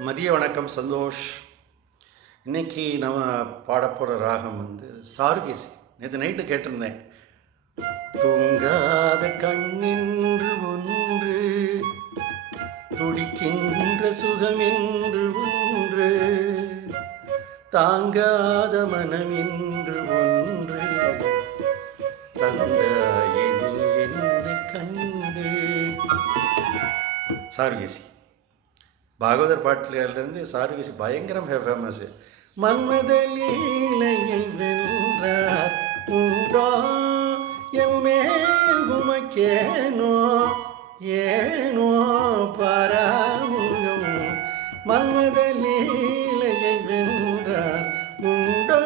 மதிய வணக்கம் சந்தோஷ். இன்னைக்கு நம்ம பாடப்போகிற ராகம் சாருகேசி. நேற்று நைட்டு கேட்டிருந்தேன். தூங்காத கண்ணென்று ஒன்று, துடிக்கின்ற சுகமென்று ஒன்று, தாங்காத மனமென்று ஒன்று, தந்தாயே நீ என்னை கண்டு. சாருகேசி பாகவதர் பாட்டிலேருந்து சாருகேசி பயங்கரம் ஃபேமஸ். மன்மத லீலையை வென்றார் உண்டோ என் மேல் உமக்கேனோ ஏனோ பராமுகம். மன்மத லீலையை வென்றார் உண்டோ.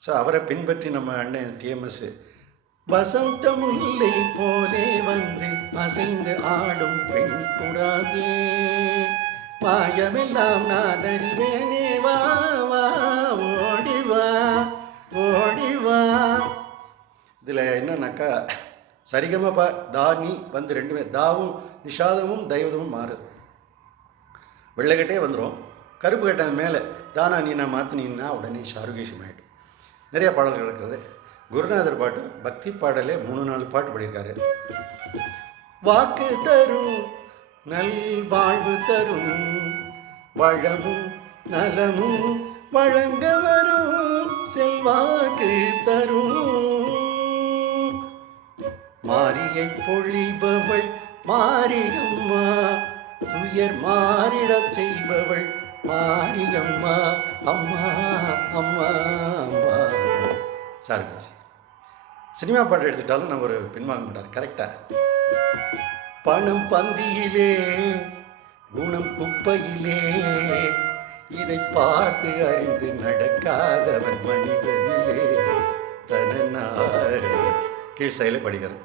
ஸோ அவரை பின்பற்றி நம்ம அண்ணன் டிஎம்எஸ் வசந்த முல்லை போலே வந்து அசைந்து ஆடும் பெண் புறாவே, மாயமெல்லாம் நான் அறிவேனே, வா வா ஓடிவா ஓடிவா. இதில் என்னன்னாக்கா சரிகமபா தானி ரெண்டுமே தாவும் நிஷாதமும் தெய்வதமும் மாறுது. வெள்ளைக்கட்டே வந்துடும், கருப்பு கட்டை மேலே தானா நீனா மாற்றினீன்னா உடனே சாருகேஷம் ஆகிடும். நிறையா பாடல்கள் இருக்கிறது. குருநாதர் பாட்டு பக்தி பாடலே 3-4 பாட்டு பாடியிருக்காரு. வாக்கு தரும் நல் வாழ்வு தரும் வளமும் நலமும் வழங்க வரும் செல்வாக்கு தரும். மாரியை பொழிபவள் மாரியம்மா, துயர் மாறிடச் செய்பவள் மாரியம்மா, அம்மா அம்மா அம்மா. சாருகேசி சினிமா பாட்டு எடுத்துட்டாலும் நம்ம ஒரு பின்வாங்க மாட்டார். கரெக்டா? பணம் பந்தியிலே குணம் குப்பையிலே, இதை பார்த்து அறிந்து நடக்காதவன் மனிதனிலே தனநாள் கீழ் செயலை படிக்கிறேன்.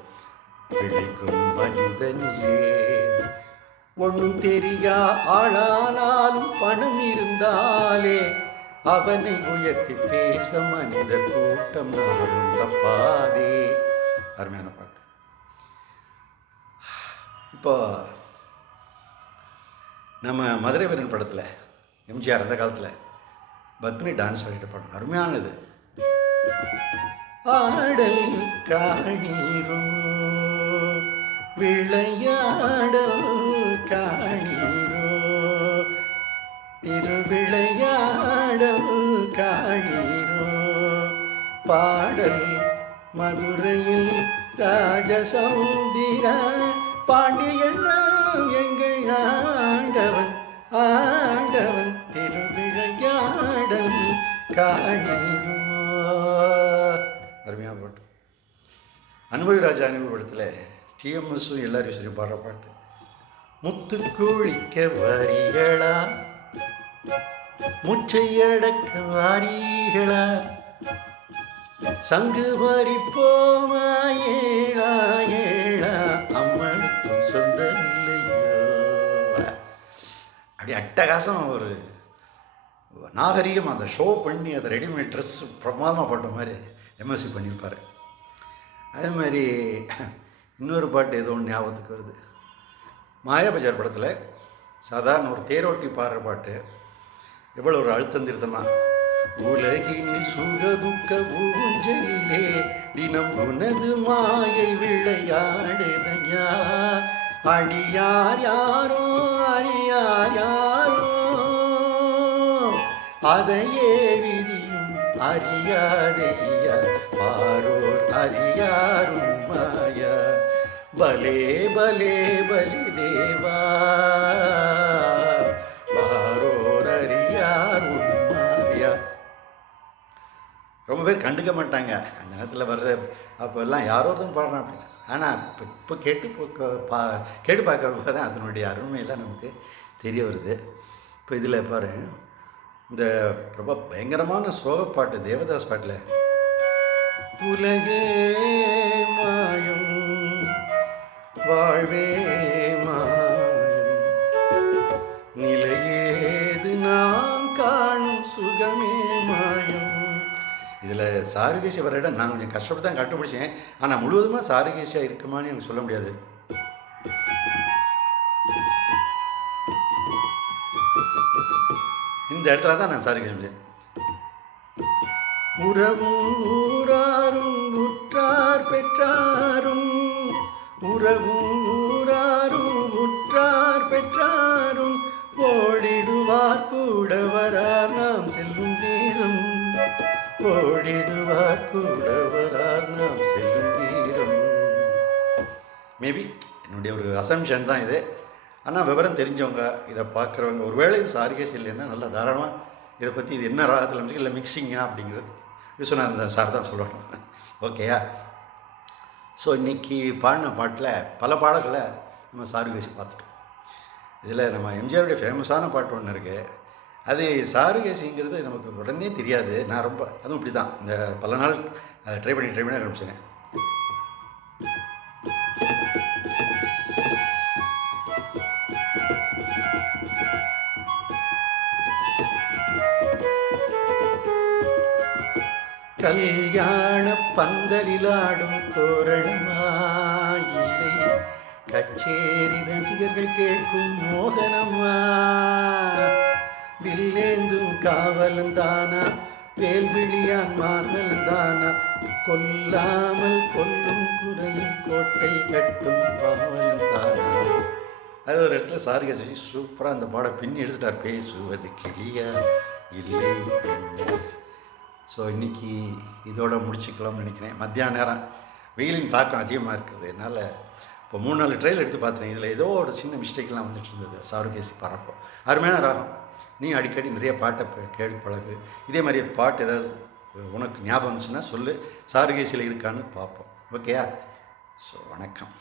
பிழைக்கும் மனிதனிலே ஒன்றும் தெரியா ஆளானாலும் பணம் இருந்தாலே அவனை உயர்த்தி பேச மனித கூட்டம் நாளும் தப்பாதே. அருமையான பாட்டு. இப்போ நம்ம மதுரை வீரன் படத்தில் எம்ஜிஆர் அந்த காலத்தில் பத்மினி டான்ஸ் ஆடிட்டு பாடம் அருமையானது. ஆடல் காணீரோ விளையாடல் காணீரோ, திருவிளையாடல் காணீரோ, பாடல் மதுரையில் ராஜசௌந்திர பாண்டியன் எங்கள் ஆண்டவன் ஆண்டவன், திருவிளையாடல் காணீரோ. அருமையாக பாட்டு. அனுபவி ராஜா அனுபவ படத்தில் டிஎம்எஸும் எல்லாரையும் சரி பாடுற பாட்டு. முத்துக்குளிக்க வரிகளா முச்சையடக்க வாரிகளா, சங்கு பறிப்போமா ஏழா ஏழா, அம்மனுக்கும் சொந்தமில்லையோ. அப்படி அட்டகாசம் ஒரு நாகரிகம். அந்த ஷோ பண்ணி அதை ரெடிமேட் ட்ரெஸ் பிரமாதமாக போட்ட மாதிரி எம்எஸ்சி பண்ணியிருப்பார். அதே மாதிரி இன்னொரு பாட்டு ஏதோ ஒன்று ஞாபகத்துக்கு வருது. மாயாபஜார் படத்தில் சாதாரண ஒரு தேரோட்டி பாடுற பாட்டு எவ்வளோ ஒரு அழுத்தம் திருத்தமாக. உலகினில் சுகதுக்க ஊஞ்சலிலே தினம் உனது மாயை விளையாடுதையா, அடியார் யாரோ அறியார் யாரோ, அதையே விதியும் அறியாதையா, பாரோர் அறியாரும் மாயா, பலே பலே பலி தேவா, பாரோர் அறியார் உண்மாயா. ரொம்ப பேர் கண்டுக்க மாட்டாங்க அந்த நேரத்தில் வர்ற. அப்போல்லாம் யாரோ ஒருத்தன் பாடுறான் அப்படின்னு. ஆனால் இப்போ கேட்டு பார்க்க தான் அதனுடைய அருமையெல்லாம் நமக்கு தெரிய வருது. இப்போ இதில் பாரு, இந்த ரொம்ப பயங்கரமான சோகப்பாட்டு தேவதாஸ் பாட்டில் உலகே மாயம் வாழ்வே மாயம், நிலையேது நாம் காணும் சுகமே மாயம். இதில் சாருகேசி வர இடம் நான் கொஞ்சம் கஷ்டப்பட்டு தான் கண்டுபிடிச்சேன். ஆனால் முழுவதுமாக சாருகேசியாக இருக்குமான்னு எனக்கு சொல்ல முடியாது. இந்த இடத்துல தான் நான் சாரி கேட்க உறவும் ஊராரும் உற்றார் பெற்றாரும் உறவும் ஊராரும் உற்றார் பெற்றாரும் ஓடிடுவார் கூட வரார் நாம் செல்லும் நேரம் ஓடிடுவார் கூட வரார் நாம் செல்லும் நேரம். மேபி என்னுடைய ஒரு அசம்ஷன் தான் இது. ஆனால் விவரம் தெரிஞ்சவங்க இதை பார்க்குறவங்க ஒருவேளை இது சாரிகேஸ் இல்லைன்னா நல்லா தாராளமாக இதை பற்றி இது என்ன ராகத்தில் அமைச்சு இல்லை மிக்சிங்கா அப்படிங்கிறது விஸ்வநாதன் சார் தான் சொல்லணும். ஓகேயா? ஸோ இன்றைக்கி பாடின பாட்டில் பல பாடல்களை நம்ம சாருகேசி பார்த்துட்டோம். இதில் நம்ம எம்ஜிஆருடைய ஃபேமஸான பாட்டு ஒன்று இருக்குது. அது சாருகேசிங்கிறது நமக்கு உடனே தெரியாது. நான் ரொம்ப அதுவும் இப்படி தான் இந்த பல நாள் ட்ரை பண்ணி ஆரம்பிச்சேன். கல்யாண பந்தலிலாடும் தோரணமாயில்லை கச்சேரி ரசிகர்கள் கேட்கும் மோகனமா வில்லேந்தும் காவலந்தானா வேல்விழியான் மார்மலந்தானா கொல்லாமல் கொல்லும் குரலில் கோட்டை கட்டும் பாவலந்தானா. அது ஒரு இடத்துல சாருகேசி சூப்பராக அந்த பாடம் பின்னி எடுத்துட்டார். பேசுவது கிளியா இல்லை பெண்ணே. ஸோ இன்றைக்கி இதோட முடிச்சுக்கலாம்னு நினைக்கிறேன். மத்தியான நேரம் வெயிலின் தாக்கம் அதிகமாக இருக்கிறது. என்னால் இப்போ 3-4 ட்ரையல் எடுத்து பார்த்தேன். இதில் ஏதோ ஒரு சின்ன மிஸ்டேக்லாம் வந்துட்டு இருந்தது. சாருகேசி பாடுறப்போ அருமையான ராகம். நீ அடிக்கடி நிறைய பாட்டை கேள்வி பழகு. இதே மாதிரி பாட்டு ஏதாவது உனக்கு ஞாபகம் வந்துச்சுன்னா சொல்லு. சாருகேசியில் இருக்கான்னு பார்ப்போம். ஓகேயா? ஸோ வணக்கம்.